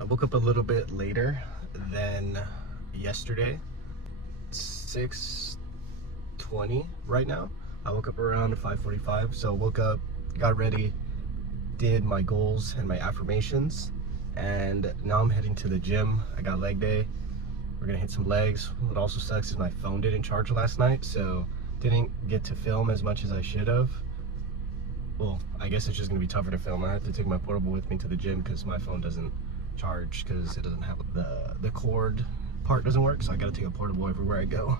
I woke up a little bit later than yesterday. It's 6:20 right now. I woke up around 5:45, so woke up, got ready, did my goals and my affirmations, and now I'm heading to the gym. I got leg day. We're gonna hit some legs. What also sucks is my phone didn't charge last night, so didn't get to film as much as I should have. Well, I guess it's just gonna be tougher to film. I have to take my portable with me to the gym because my phone doesn't charge because it doesn't have the cord part doesn't work, so I gotta take a portable everywhere I go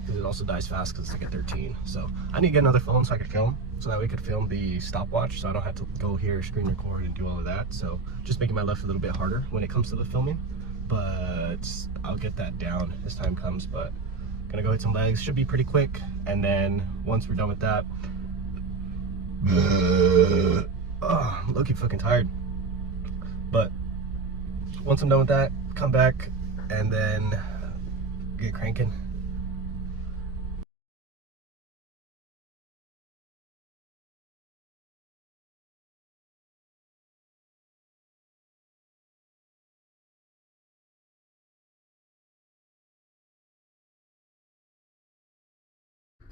because it also dies fast because it's like a 13. So I need to get another phone so I could film, so that we could film the stopwatch, so I don't have to go here, screen record, and do all of that. So just making my life a little bit harder when it comes to the filming, but I'll get that down as time comes. But gonna go hit some legs, should be pretty quick, and then once we're done with that, I'm low-key fucking tired. But once I'm done with that, come back and then get cranking.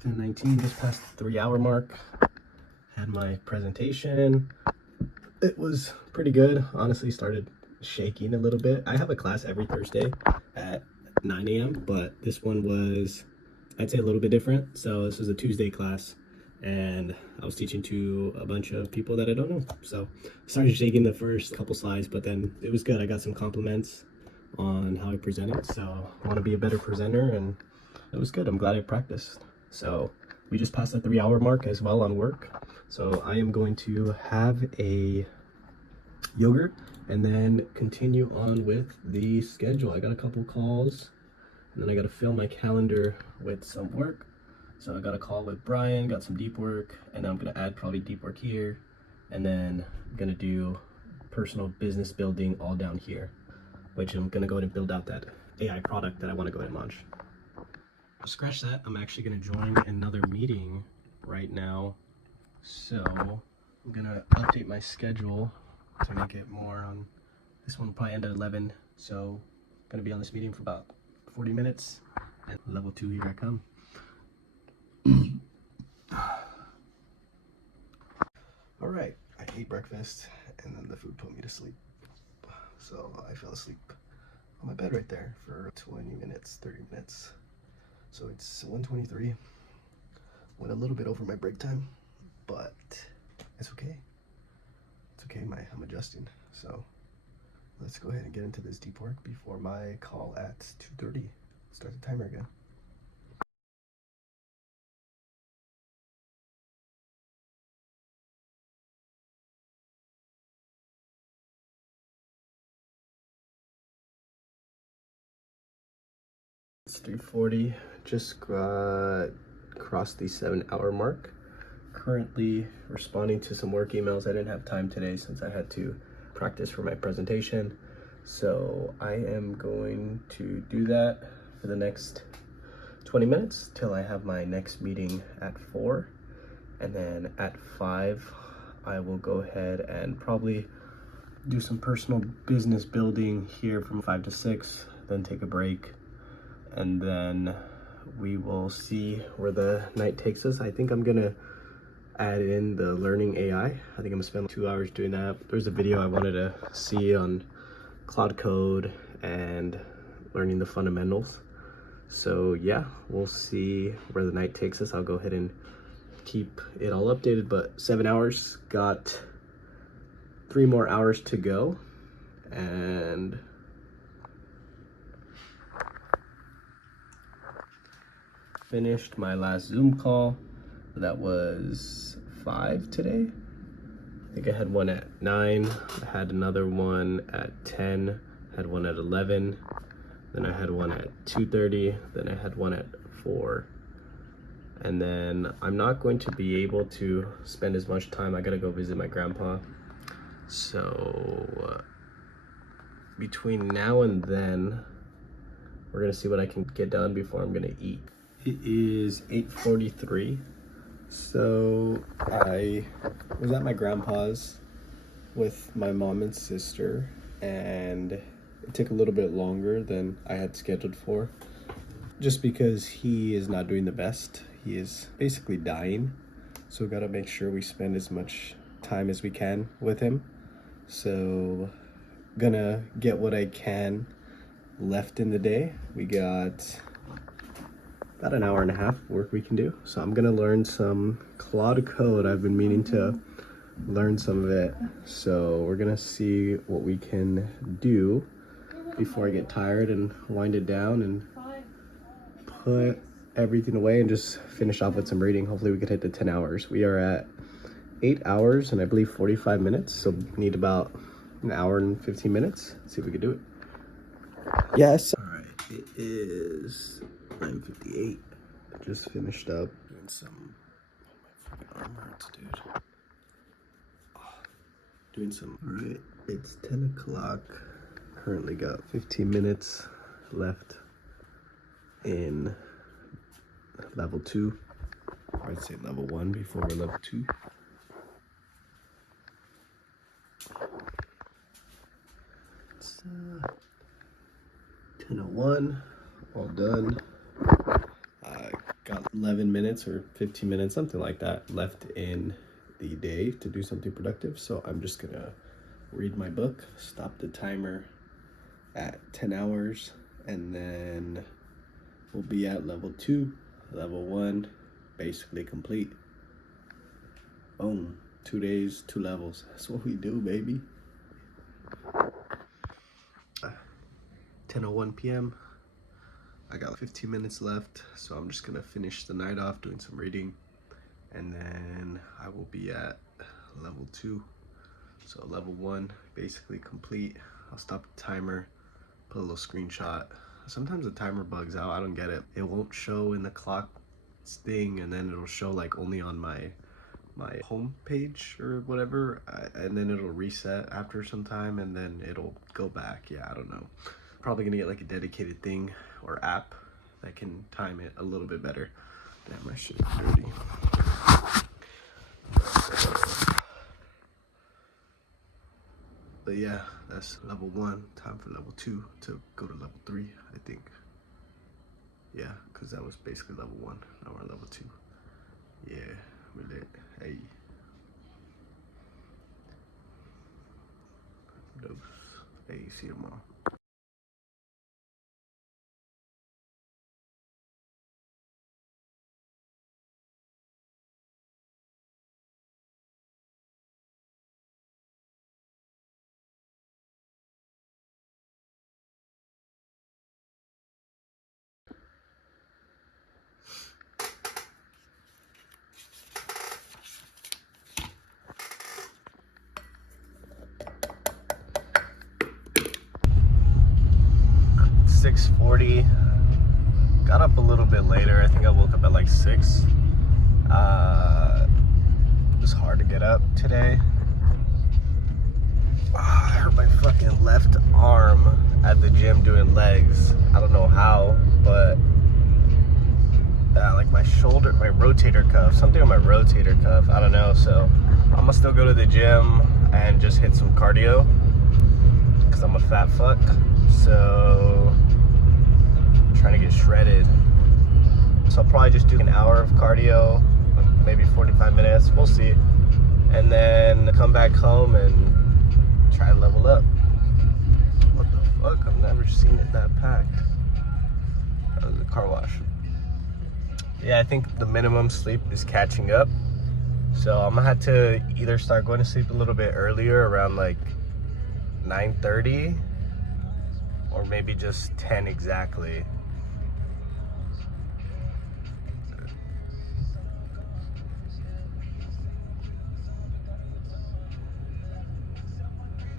To 19, just past the 3-hour mark. Had my presentation. It was pretty good. Honestly, started shaking a little bit. I have a class every Thursday at 9 a.m., but this one was, I'd say, a little bit different. So this was a Tuesday class, and I was teaching to a bunch of people that I don't know. So I started shaking the first couple slides, but then it was good. I got some compliments on how I presented, so I want to be a better presenter, and it was good. I'm glad I practiced. So we just passed the 3-hour mark as well on work. So I am going to have a yogurt and then continue on with the schedule. I got a couple calls, and then I got to fill my calendar with some work. So I got a call with Brian, got some deep work, and I'm going to add probably deep work here, and then I'm going to do personal business building all down here, which I'm going to go ahead and build out that AI product that I want to go ahead and launch. Scratch that. I'm actually going to join another meeting right now, so I'm going to update my schedule to make it more on. This one will probably end at 11, so I'm going to be on this meeting for about 40 minutes, and level 2, here I come. All right, I ate breakfast, and then the food put me to sleep, so I fell asleep on my bed right there for 20 minutes, 30 minutes. So it's 1:23. Went a little bit over my break time, but it's okay. It's okay, I'm adjusting. So let's go ahead and get into this deep work before my call at 2:30. Start the timer again. It's 3:40. Just crossed the 7-hour mark. Currently responding to some work emails. I didn't have time today since I had to practice for my presentation. So I am going to do that for the next 20 minutes till I have my next meeting at 4. And then at 5, I will go ahead and probably do some personal business building here from 5 to 6, then take a break. And then we will see where the night takes us. I think I'm gonna add in the learning AI. I think I'm gonna spend 2 hours doing that. There's a video I wanted to see on Cloud Code and learning the fundamentals. So yeah, we'll see where the night takes us. I'll go ahead and keep it all updated, but 7 hours, got 3 more hours to go, and finished my last Zoom call. That was 5 today. I think I had one at 9, I had another one at 10, had one at 11, then I had one at 2:30, then I had one at 4. And then I'm not going to be able to spend as much time. I gotta go visit my grandpa. So between now and then, we're gonna see what I can get done before I'm gonna eat. It is 8:43. So I was at my grandpa's with my mom and sister, and it took a little bit longer than I had scheduled for, just because he is not doing the best. He is basically dying, so we gotta make sure we spend as much time as we can with him. So gonna get what I can left in the day. We got about an hour and a half work we can do, so I'm gonna learn some Claude Code. I've been meaning to learn some of it, so we're gonna see what we can do before I get tired and wind it down and put everything away and just finish off with some reading. Hopefully we could hit the 10 hours. We are at 8 hours and I believe 45 minutes, so we need about an hour and 15 minutes. Let's see if we can do it. Yes. All right, it is 9:58. I just finished up doing some, oh, my freaking arm hurts, dude. Doing some, all right, it's 10 o'clock. Currently got 15 minutes left in level 2, or I'd say level 1 before we're level 2. It's 10:01, all done. I got 11 minutes or 15 minutes, something like that, left in the day to do something productive. So I'm just gonna read my book, stop the timer at 10 hours, and then we'll be at level 2, level 1, basically complete. Boom, 2 days, 2 levels. That's what we do, baby. 10:01 p.m. I got 15 minutes left, so I'm just gonna finish the night off doing some reading, and then I will be at level 2. So level 1, basically complete. I'll stop the timer, put a little screenshot. Sometimes the timer bugs out, I don't get it. It won't show in the clock thing, and then it'll show like only on my home page or whatever, and then it'll reset after some time, and then it'll go back. Yeah, I don't know. Probably gonna get like a dedicated thing or app that can time it a little bit better. Damn, my shit is dirty. But yeah, that's level 1. Time for level 2 to go to level 3, I think. Yeah, because that was basically level 1. Now we're on level 2. Yeah, we lit. Hey. Dose. Hey, see you tomorrow. .40. Got up a little bit later. I think I woke up at like 6. It was hard to get up today. I hurt my fucking left arm at the gym doing legs. I don't know how, but like my shoulder, my rotator cuff, something on my rotator cuff, I don't know. So I'm gonna still go to the gym and just hit some cardio because I'm a fat fuck. So trying to get shredded. So I'll probably just do an hour of cardio, maybe 45 minutes, we'll see. And then come back home and try to level up. What the fuck? I've never seen it that packed. That was a car wash. Yeah, I think the minimum sleep is catching up. So I'm gonna have to either start going to sleep a little bit earlier, around like 9:30, or maybe just 10 exactly.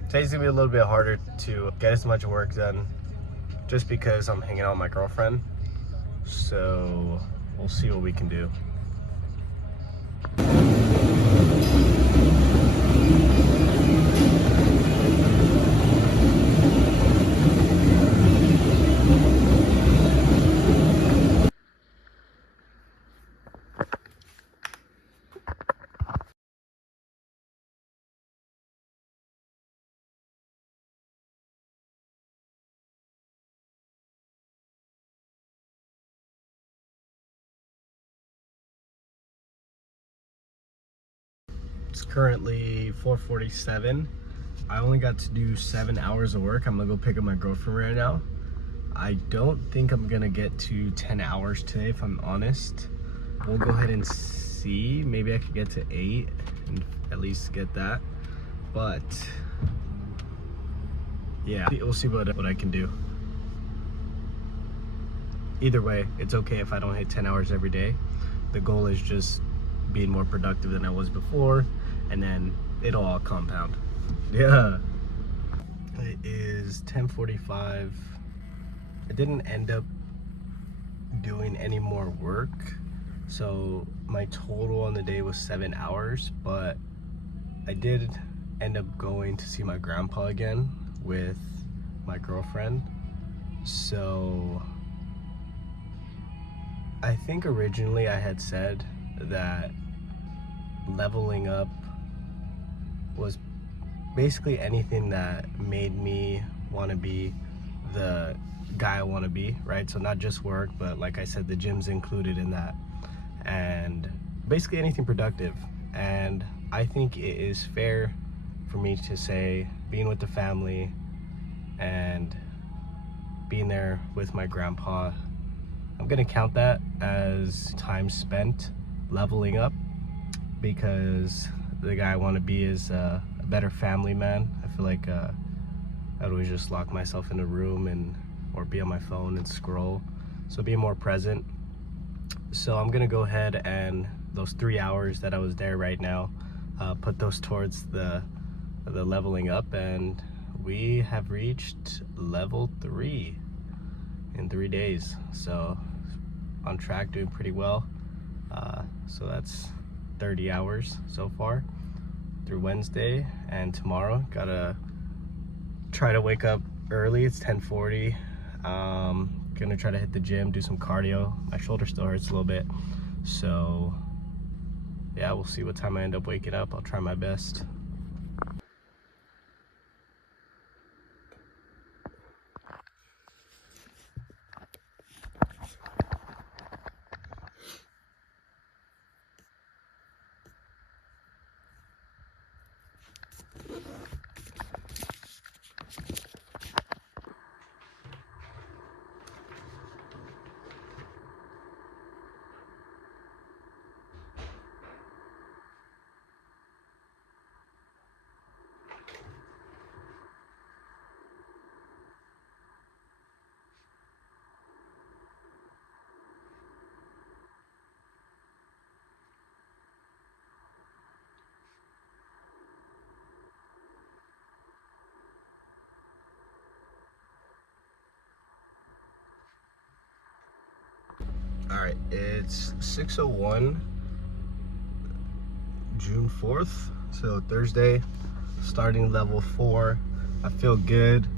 Today's gonna be a little bit harder to get as much work done just because I'm hanging out with my girlfriend. So we'll see what we can do. It's currently 4:47. I only got to do 7 hours of work. I'm gonna go pick up my girlfriend right now. I don't think I'm gonna get to 10 hours today, if I'm honest. We'll go ahead and see. Maybe I could get to 8 and at least get that. But yeah, we'll see what I can do. Either way, it's okay if I don't hit 10 hours every day. The goal is just being more productive than I was before, and then it'll all compound. Yeah. It is 10:45. I didn't end up doing any more work, so my total on the day was 7 hours, but I did end up going to see my grandpa again with my girlfriend. So I think originally I had said that leveling up was basically anything that made me want to be the guy I want to be, right? So not just work, but like I said, the gym's included in that, and basically anything productive. And I think it is fair for me to say being with the family and being there with my grandpa, I'm gonna count that as time spent leveling up, because the guy I want to be is a better family man. I feel like I'd always just lock myself in a room or be on my phone and scroll. So be more present. So I'm gonna go ahead and those 3 hours that I was there right now, put those towards the leveling up, and we have reached level 3 in 3 days. So on track, doing pretty well. So that's 30 hours so far through Wednesday, and tomorrow gotta try to wake up early. It's 10:40. Gonna try to hit the gym, do some cardio. My shoulder still hurts a little bit, so yeah, we'll see what time I end up waking up. I'll try my best. All right, it's 6:01, June 4th, so Thursday, starting level 4. I feel good.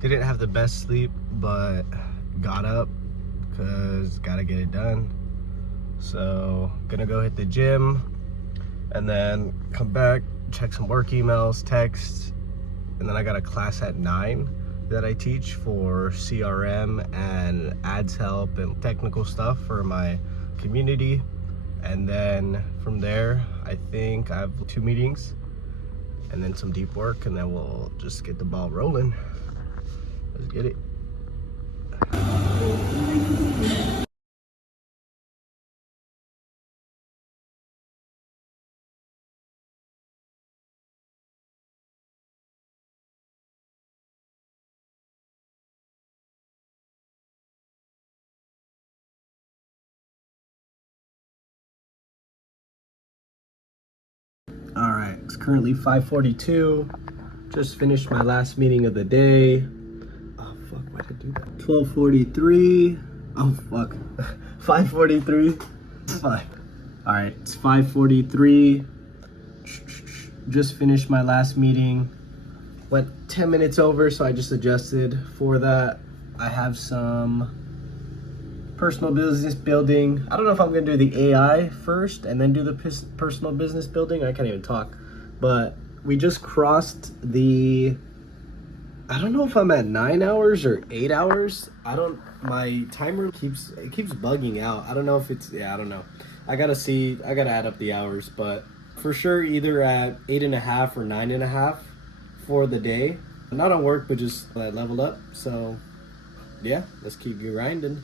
Didn't have the best sleep, but got up because gotta get it done. So gonna go hit the gym and then come back, check some work emails, texts, and then I got a class at 9 that I teach for CRM and ads help and technical stuff for my community. And then from there, I think I have 2 meetings and then some deep work, and then we'll just get the ball rolling. Let's get it. All right, it's currently 5:42. Just finished my last meeting of the day. Oh fuck, why did I do that? 12:43. Oh fuck. 5:43. It's fine. All right, it's 5:43. Just finished my last meeting. Went 10 minutes over, so I just adjusted for that. I have some personal business building. I don't know if I'm gonna do the AI first and then do the personal business building. I can't even talk. But we just crossed the, I don't know if I'm at 9 hours or 8 hours. My timer keeps bugging out. I don't know if it's, yeah, I don't know. I gotta add up the hours, but for sure either at 8.5 or 9.5 for the day. Not on work, but just leveled up. So yeah, let's keep grinding.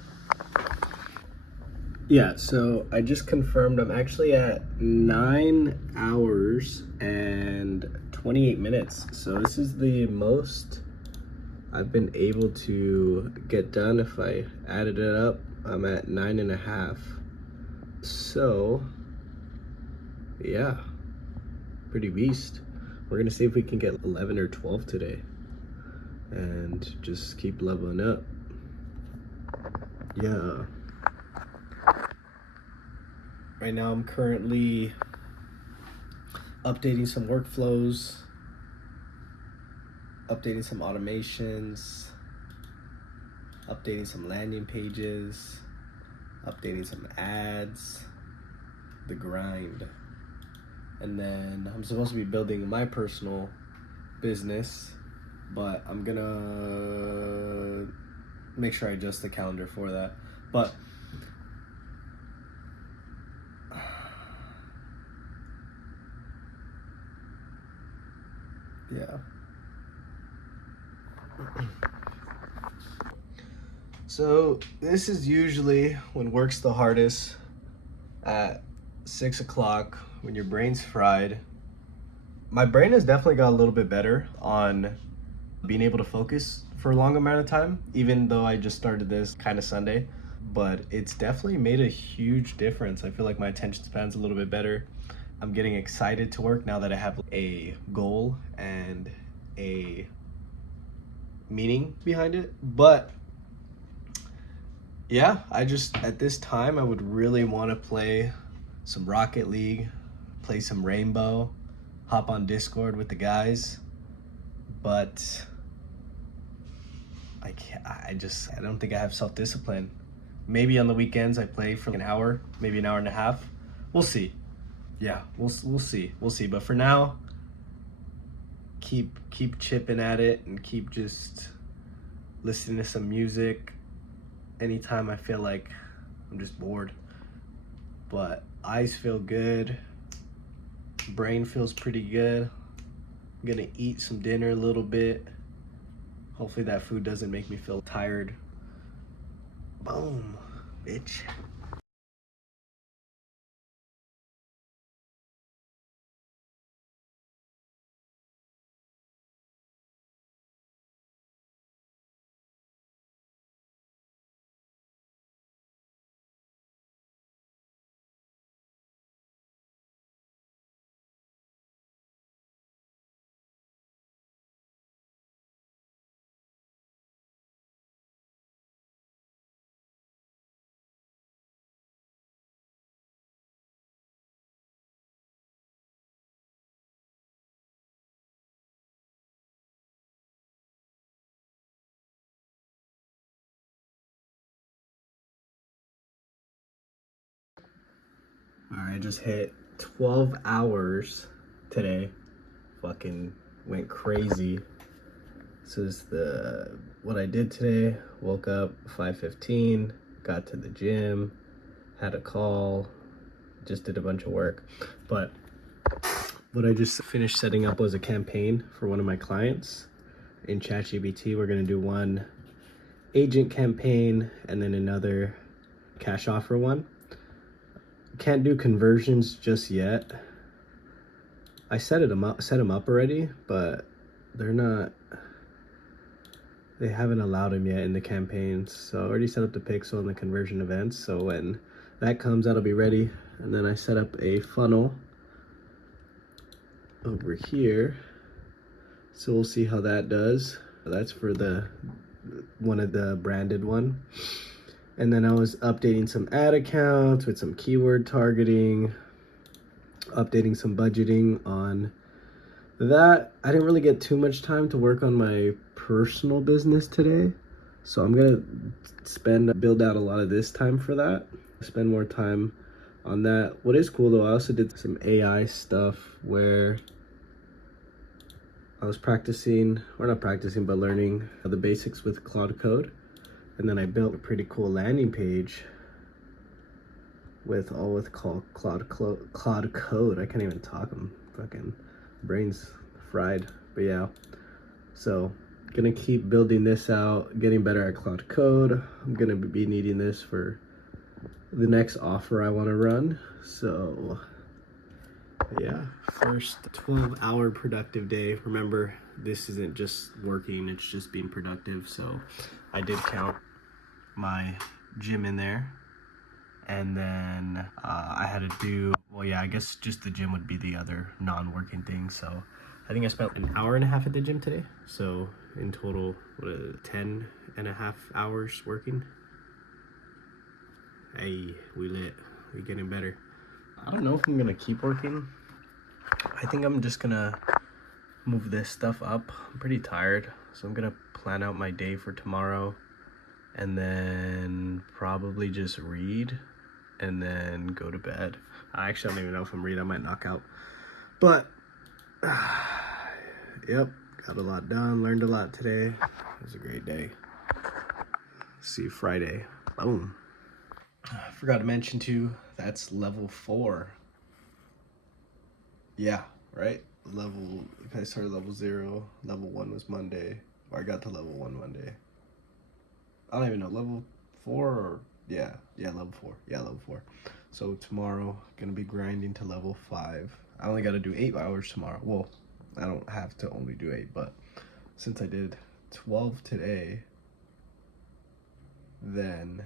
Yeah, so I just confirmed I'm actually at 9 hours and 28 minutes. So this is the most I've been able to get done. If I added it up, I'm at 9.5. So yeah, pretty beast. We're gonna see if we can get 11 or 12 today and just keep leveling up. Yeah. Right now I'm currently updating some workflows, updating some automations, updating some landing pages, updating some ads, the grind. And then I'm supposed to be building my personal business, but I'm gonna make sure I adjust the calendar for that. But yeah. So this is usually when work's the hardest, at 6 o'clock when your brain's fried. My brain has definitely got a little bit better on being able to focus for a long amount of time, even though I just started this kind of Sunday. But it's definitely made a huge difference. I feel like my attention span's a little bit better. I'm getting excited to work now that I have a goal and a meaning behind it. But yeah, I just, at this time, I would really want to play some Rocket League, play some Rainbow, hop on Discord with the guys. But I can't, I don't think I have self-discipline. Maybe on the weekends I play for an hour, maybe an hour and a half. We'll see. Yeah, we'll see. We'll see. But for now, keep chipping at it and keep just listening to some music anytime I feel like I'm just bored. But eyes feel good, brain feels pretty good. I'm gonna eat some dinner a little bit. Hopefully that food doesn't make me feel tired. Boom, bitch. All right, I just hit 12 hours today. Fucking went crazy. This is what I did today. Woke up 5:15, got to the gym, had a call, just did a bunch of work. But what I just finished setting up was a campaign for one of my clients in ChatGPT. We're gonna do one agent campaign and then another cash offer one. Can't do conversions just yet. I set them up already, but they haven't allowed them yet in the campaigns. So I already set up the pixel and the conversion events. So when that comes, that'll be ready. And then I set up a funnel over here. So we'll see how that does. That's for one of the branded one. And then I was updating some ad accounts with some keyword targeting, updating some budgeting on that. I didn't really get too much time to work on my personal business today. So I'm gonna build out a lot of this time for that. Spend more time on that. What is cool though, I also did some AI stuff where I was learning the basics with Claude Code. And then I built a pretty cool landing page with Cloud Code. I can't even talk. I'm fucking brains fried. But yeah, so gonna keep building this out, getting better at Cloud Code. I'm gonna be needing this for the next offer I want to run. So yeah, first 12-hour productive day. Remember, this isn't just working, it's just being productive. So I did count my gym in there, and then I had to do, well, yeah, I guess just the gym would be the other non-working thing. So I think I spent an hour and a half at the gym today. So in total, 10 and a half hours working. Hey, we lit. We getting better. I don't know if I'm gonna keep working. I think I'm just gonna move this stuff up. I'm pretty tired, so I'm gonna plan out my day for tomorrow, and then probably just read, and then go to bed. I actually don't even know if I'm reading. I might knock out. But yep, got a lot done. Learned a lot today. It was a great day. See you Friday. Boom. I forgot to mention too, that's level 4. Yeah, right? I started level 0, level 1 was Monday, or I got to level 1 Monday. I don't even know, level 4 or, yeah, level 4. Yeah, level 4. So tomorrow, gonna be grinding to level 5. I only gotta do 8 hours tomorrow. Well, I don't have to only do 8, but since I did 12 today, then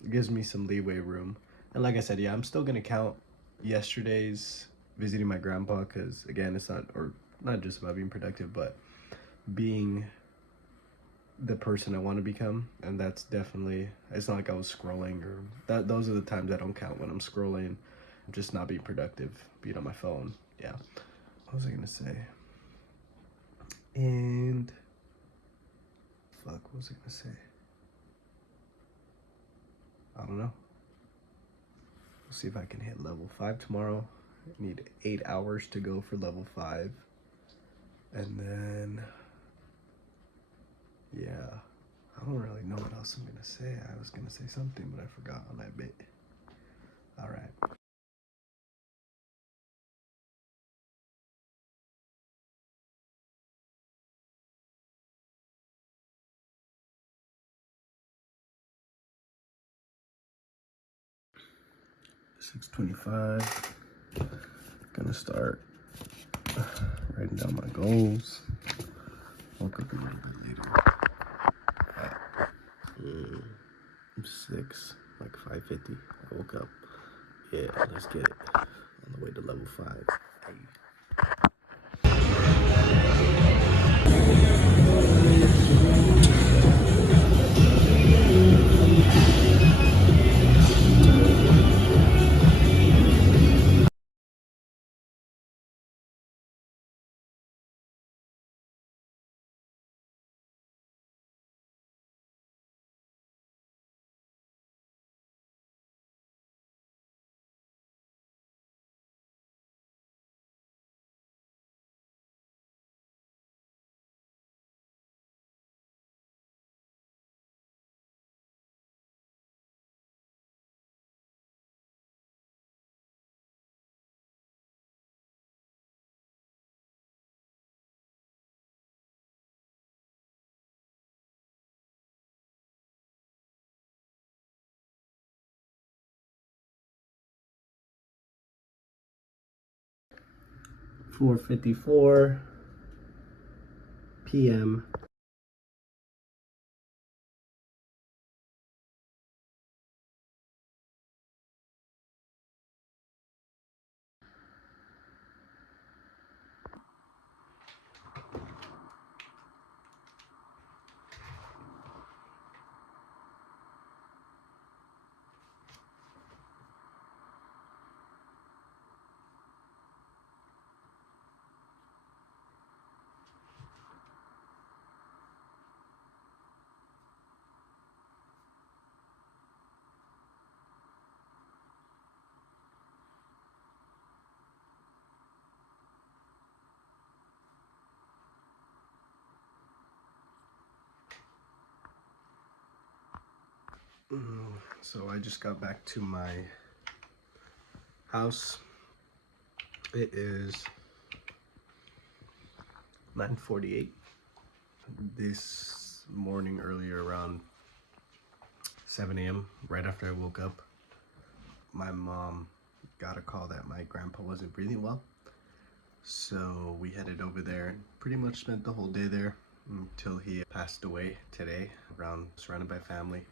it gives me some leeway room. And like I said, yeah, I'm still gonna count yesterday's visiting my grandpa, because again, it's not just about being productive, but being the person I want to become. And that's definitely, it's not like I was scrolling, or those are the times I don't count, when I'm scrolling. I'm just not being productive, being on my phone. Yeah, what was I gonna say? And fuck, what was I gonna say? I don't know. We'll see if I can hit level 5 tomorrow. I need 8 hours to go for level 5. And then, yeah, I don't really know what else I'm gonna say. I was gonna say something, but I forgot on that bit. All right. 6:25. Gonna start writing down my goals. Woke up a little bit later. At 6, like 5:50. I woke up. Yeah, let's get it. On the way to level 5. Hey. 4:54 p.m. So I just got back to my house. It is 9:48. This morning, earlier around 7 a.m., right after I woke up, my mom got a call that my grandpa wasn't breathing well. So we headed over there and pretty much spent the whole day there until he passed away today, around surrounded by family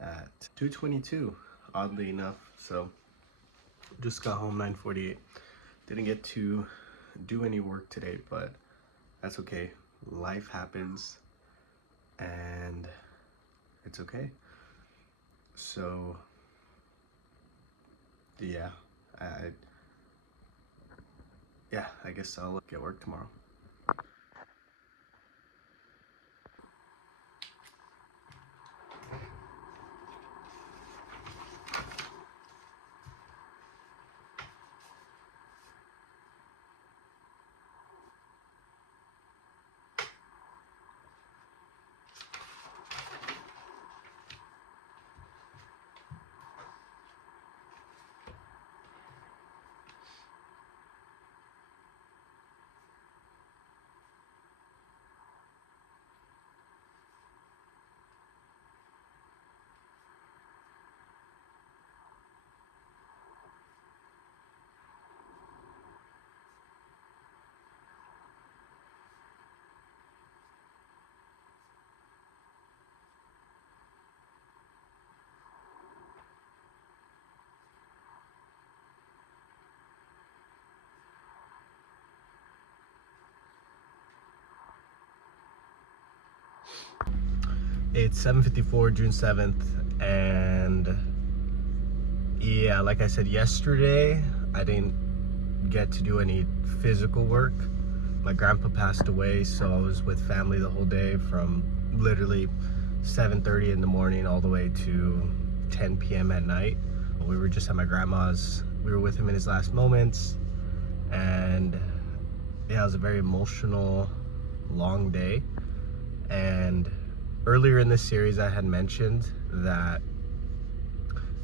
at 2:22, oddly enough. So just got home 9:48. Didn't get to do any work today, but that's okay. Life happens and it's okay. So yeah, I guess I'll get work tomorrow. It's 7:54, June 7th, and yeah, like I said yesterday, I didn't get to do any physical work. My grandpa passed away, so I was with family the whole day from literally 7:30 in the morning all the way to 10 p.m. at night. We were just at my grandma's. We were with him in his last moments, and yeah, it was a very emotional, long day. And earlier in this series, I had mentioned that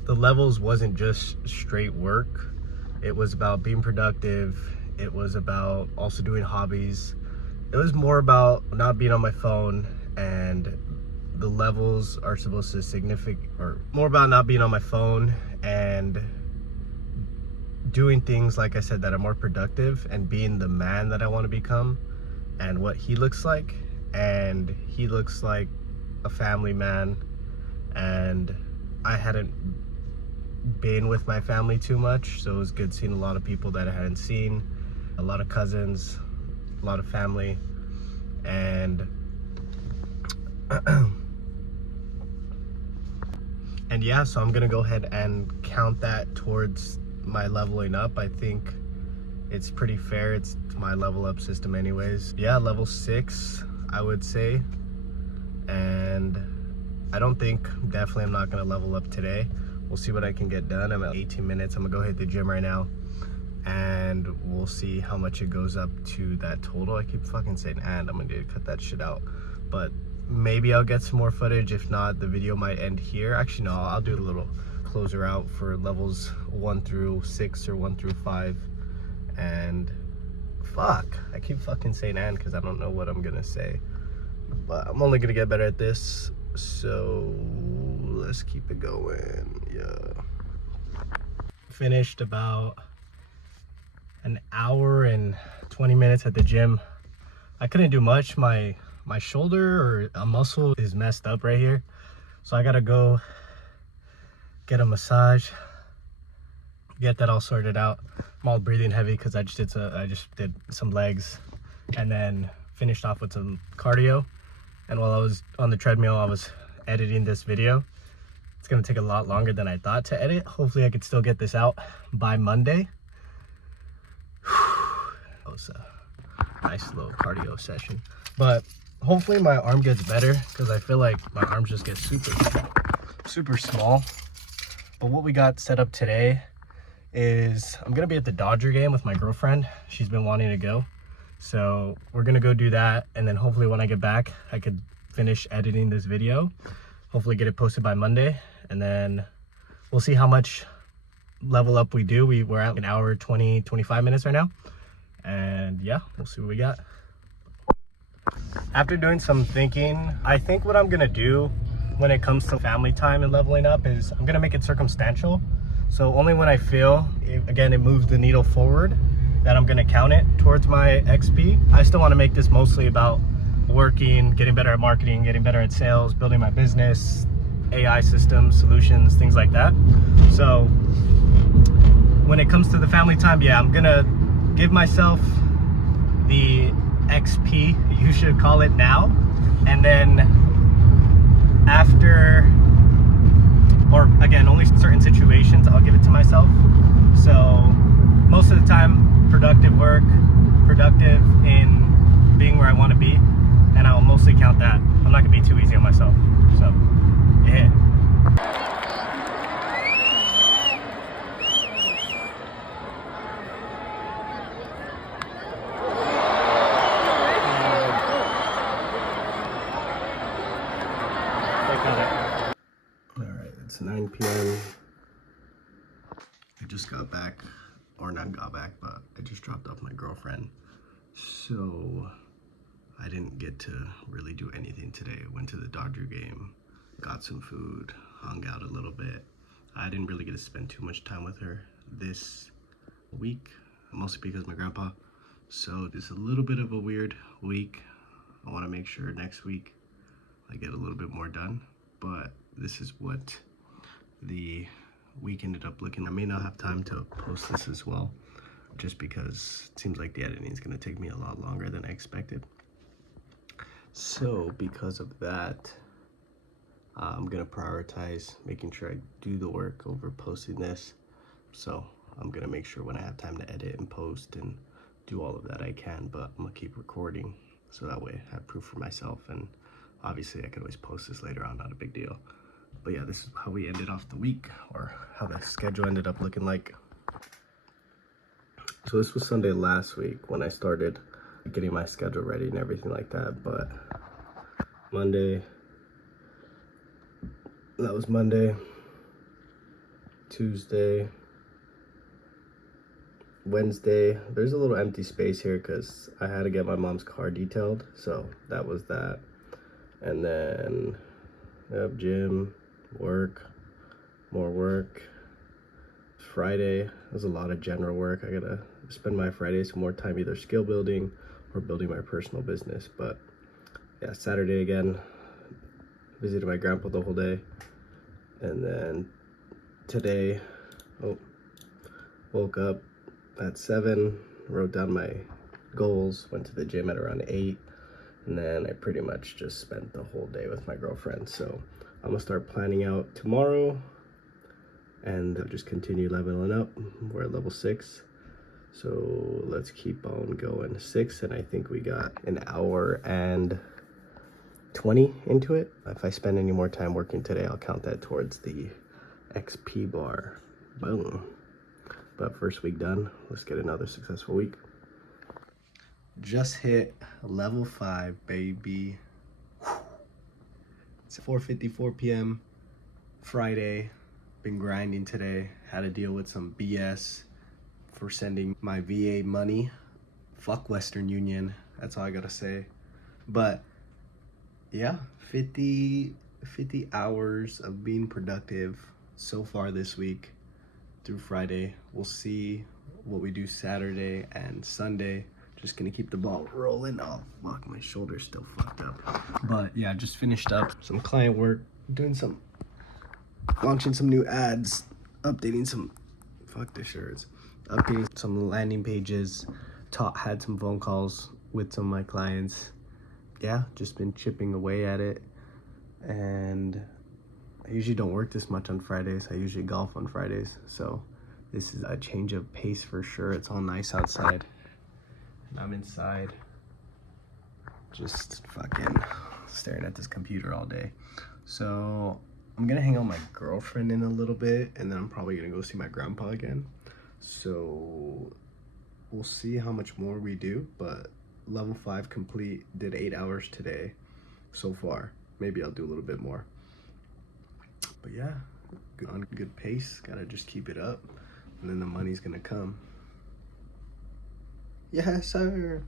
the levels wasn't just straight work. It was about being productive. It was about also doing hobbies. It was more about not being on my phone, and the levels are supposed to more about not being on my phone and doing things, like I said, that are more productive and being the man that I want to become and what he looks like. And he looks like a family man, and I hadn't been with my family too much, so it was good seeing a lot of people that I hadn't seen, a lot of cousins, a lot of family. And and yeah, so I'm gonna go ahead and count that towards my leveling up. I think it's pretty fair. It's my level up system anyways. Yeah, level 6 I would say. And I don't think, definitely I'm not gonna level up today. We'll see what I can get done. I'm at 18 minutes. I'm gonna go hit the gym right now, and we'll see how much it goes up to that total. I keep fucking saying and. I'm gonna need to cut that shit out, but maybe I'll get some more footage. If not, the video might end here. Actually, no, I'll do a little closer out for levels 1 through 6 or 1 through 5. And fuck, I keep fucking saying and because I don't know what I'm gonna say, but I'm only gonna get better at this, so let's keep it going. Yeah, finished about an hour and 20 minutes at the gym. I couldn't do much. My shoulder or a muscle is messed up right here, so I gotta go get a massage, get that all sorted out. I'm all breathing heavy because I just did some legs and then finished off with some cardio. And while I was on the treadmill, I was editing this video. It's gonna take a lot longer than I thought to edit. Hopefully I could still get this out by Monday. That was a nice little cardio session. But hopefully my arm gets better, because I feel like my arms just get super small. But what we got set up today is I'm gonna be at the Dodger game with my girlfriend. She's been wanting to go. So we're gonna go do that, and then hopefully when I get back, I could finish editing this video. hopefully get it posted by Monday, and then we'll see how much level up we do. We're at an hour 25 minutes right now, and yeah, we'll see what we got. After doing some thinking, I think what I'm gonna do when it comes to family time and leveling up is I'm gonna make it circumstantial. So only when I feel it moves the needle forward, that I'm gonna count it towards my XP. I still want to make this mostly about working, getting better at marketing, getting better at sales, building my business, AI systems, solutions, things like that. So when it comes to the family time, yeah, I'm gonna give myself the XP, you should call it now, and then after, or again, only certain situations I'll give it to myself. So most of the time, productive work, productive in being where I want to be, and I'll mostly count that. I'm not gonna be too easy on myself. So yeah. Alright, it's 9 p.m. I just got back, or not got back, but I just dropped off my girlfriend. So I didn't get to really do anything today. Went to the Dodger game, got some food, hung out a little bit. I didn't really get to spend too much time with her this week, mostly because of my grandpa. So it's a little bit of a weird week. I want to make sure next week I get a little bit more done, but this is what the week ended up looking. I may not have time to post this as well, just because it seems like the editing is going to take me a lot longer than I expected. So because of that, I'm going to prioritize making sure I do the work over posting this. So I'm going to make sure when I have time to edit and post and do all of that I can, but I'm going to keep recording so that way I have proof for myself, and obviously I could always post this later on, not a big deal. But yeah, this is how we ended off the week, or how the schedule ended up looking like. So this was Sunday last week when I started getting my schedule ready and everything like that, but Monday, that was Monday, Tuesday, Wednesday, there's a little empty space here because I had to get my mom's car detailed, so that was that. And then gym, work, more work. Friday, there's a lot of general work. I gotta spend my Fridays more time either skill building or building my personal business. But yeah, Saturday again, visited my grandpa the whole day. And then today, woke up at 7, wrote down my goals, went to the gym at around 8, and then I pretty much just spent the whole day with my girlfriend. So I'm gonna start planning out tomorrow, and I'll just continue leveling up. We're at level 6, so let's keep on going. 6, and I think we got an hour and 20 into it. If I spend any more time working today, I'll count that towards the XP bar. Boom. But first week done, let's get another successful week. Just hit level 5, baby. It's 4:54 p.m. Friday. Been grinding today. Had to deal with some BS for sending my VA money. Fuck Western Union. That's all I gotta say. But yeah, 50 hours of being productive so far this week through Friday. We'll see what we do Saturday and Sunday. Just gonna keep the ball rolling. Oh fuck, my shoulder's still fucked up. But yeah, just finished up some client work, launching some new ads, updating some updating some landing pages, had some phone calls with some of my clients. Yeah, just been chipping away at it. And I usually don't work this much on Fridays. I usually golf on Fridays. So this is a change of pace for sure. It's all nice outside. And I'm inside just fucking staring at this computer all day. So I'm gonna hang out with my girlfriend in a little bit, and then I'm probably gonna go see my grandpa again. So we'll see how much more we do, but level 5 complete, did 8 hours today so far. Maybe I'll do a little bit more. But yeah, on good pace. Gotta just keep it up, and then the money's gonna come. Yes, sir.